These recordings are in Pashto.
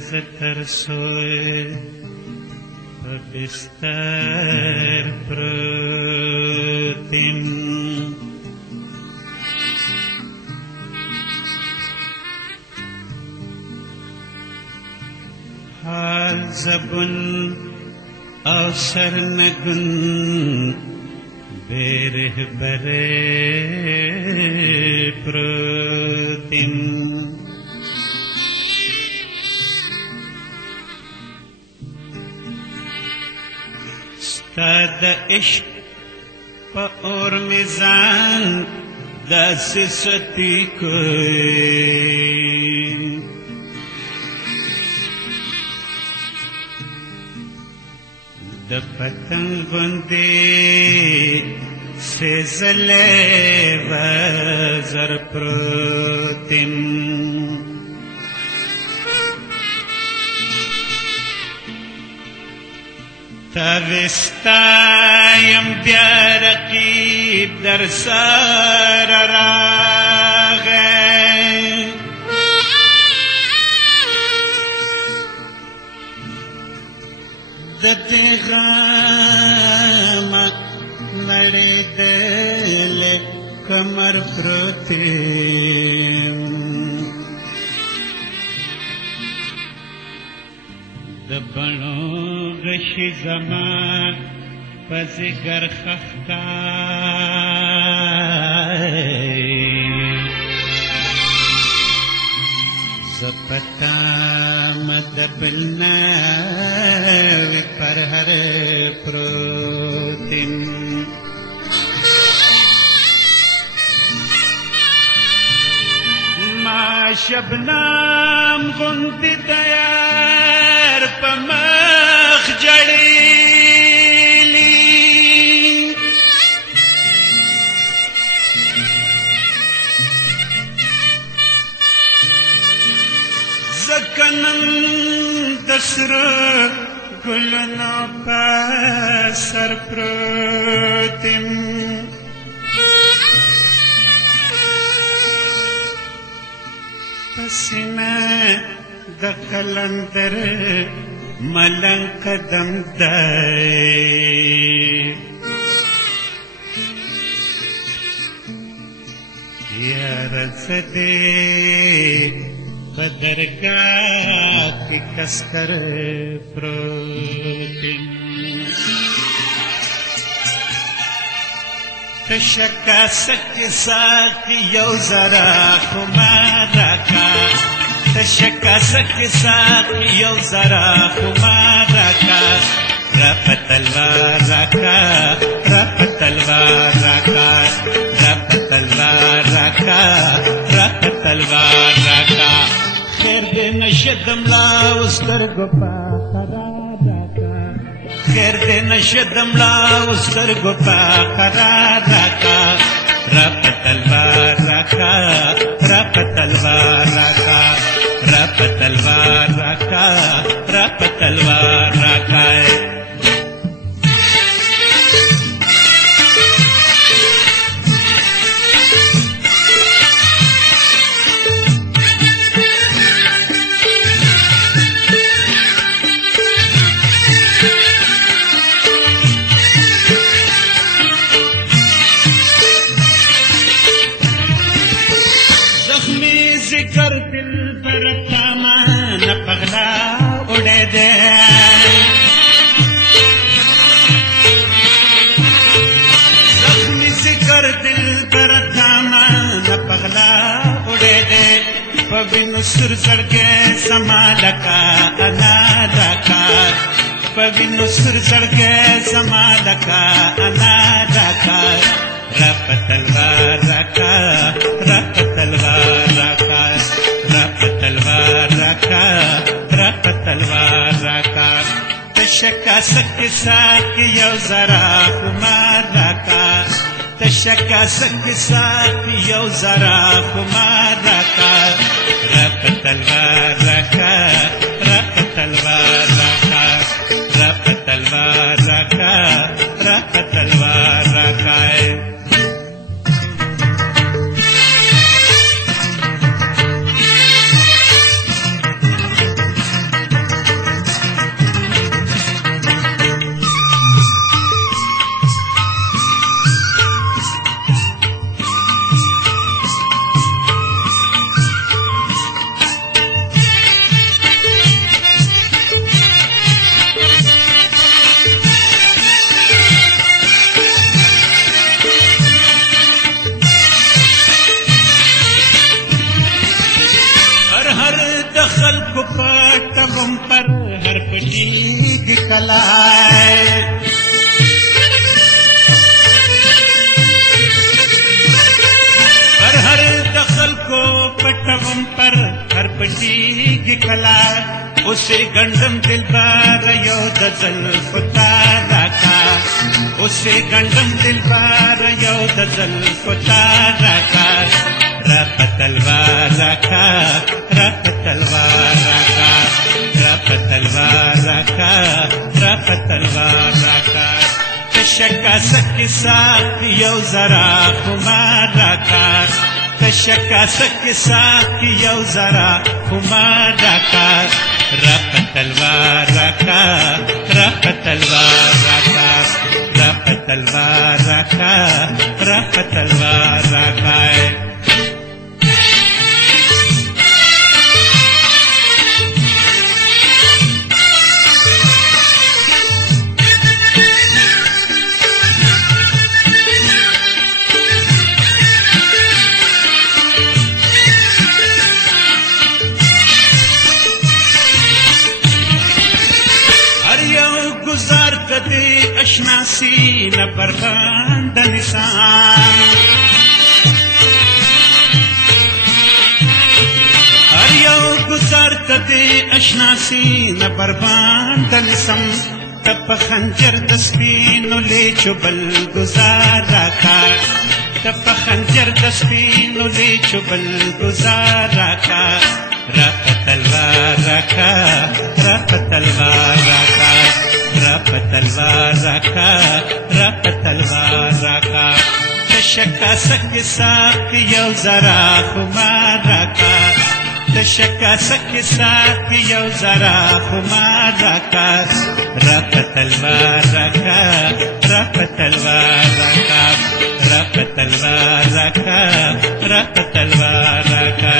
زتر سوی بستر پروتیم حال زبون او سرنگون بیره بره پروتیم ستاد عشق پا اور میزان داسی ستی کوئی د پتنگ غندی سیزلے وزر پروتیم تاوستایم بیا رقیب در سر راغی د پیغام نړېدل کمر پروتیم د بڼو غشي زما په ځیګر خښکای زه پتا مد بل نوی پر هر پروتیم ما شبنم غندی دیار پا مخ جڑیلی زکنم دسر گلنا پا سر پروتیم پسینا د قلندر ملنگ قدم دائی یار زدے بدرگاہ کی کسکر پروتیم تشکا سکی ساکی یو زرا خمارا کا تشکا سکی ساکی یو زرا خمارا کا رپ تلوار کا رپ تلوار کا رپ تلوار کا رپ تلوار کا خیر دے نشدم لاو سترگو پا قرار کا خیر دے نشدم لاو سترگو پا قرار کا رپ تلوار کا رپ تلوار کا رپ تلوار کا رپ تلوار کا ذکر دل پر تامان پغلا اڑے دے زخمی ذکر دل پر تامان پغلا اڑے دے پوین سر سڑکے سمالکا انادکا پوین سر سڑکے سمالکا انادکا رپ تلوار کا رپ تلوار کا رپ تلوار کا رپ تلوار کا تشکا سکی ساکی یو زرا خمارا کا تشکا سکی ساکی یو زرا خمارا کا رپ تلوار کا رپ تلوار کا رپ تلوار کا رپ تلوار کا हर हर दखल को पटवम पर हर पटी की कला उसे गंडम दिलबार यो दजल फुतारा का उसे गंडम दिलबार यो दजल फुतारा का रप तलवार का रप तलवार का रप तलवार का रप तलवार का तशक्का सक साथ यो जरा खुमारा का तशक्का सक साथ यो जरा खुमारा का रप तलवार का रप तलवार का रप तलवार का रप तलवार का गुजार कदे अशनासी न बरबाद निशान हर यो गुजार कदे अशनासी न बरबाद निसम तप खंजर दस्तीन ले चुबल गुजारा का तप खंजर दस्तीन ले चुबल गुजारा का रप तलवार का रप तलवार का रप तलवार का रप तलवार का तशक्का सक साथ यो जरा खुमारा का तशक्का सक साथ यो जरा खुमारा का रप तलवार का रप तलवार का रप तलवार का रप तलवार का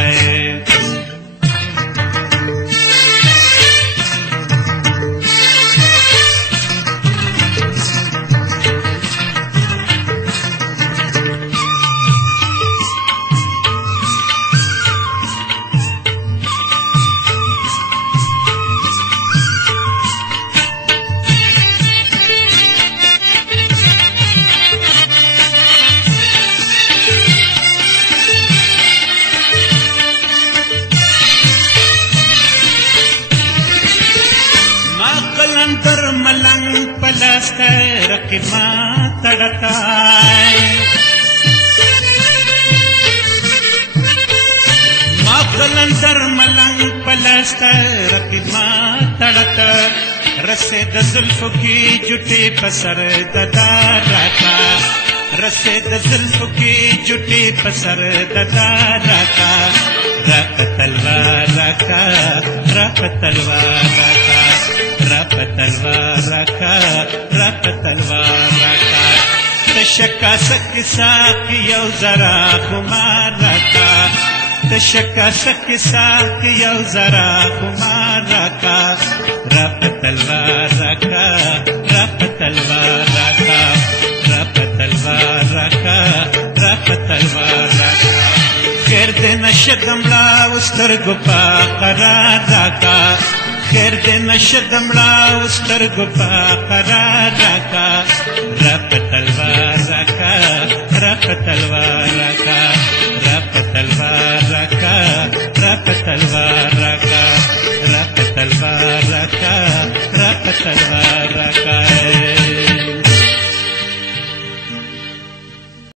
कलंदर मलंग पलस्तर की माँ तड़ताए माँ कलंदर मलंग पलस्तर की माँ तड़ता रसे दजुल्फ की जुटे पसर ददारा का रसे दजुल्फ की जुटे पसर ददारा का रप तलवार का रप तलवार का रप तलवार का रप तलवार का तशक्का सक साथ यो जरा खुमारा का तशक्का सक साथ यो जरा खुमारा का रप तलवार का रप तलवार का रप तलवार का रप तलवार का खैर देना शदमला उस्तर गुपा करारा का खैर देना शदमला उस्तर गुपा करारा का रप तलवार का रप तलवार का रप तलवार का रप तलवार का रप तलवार का रप तलवार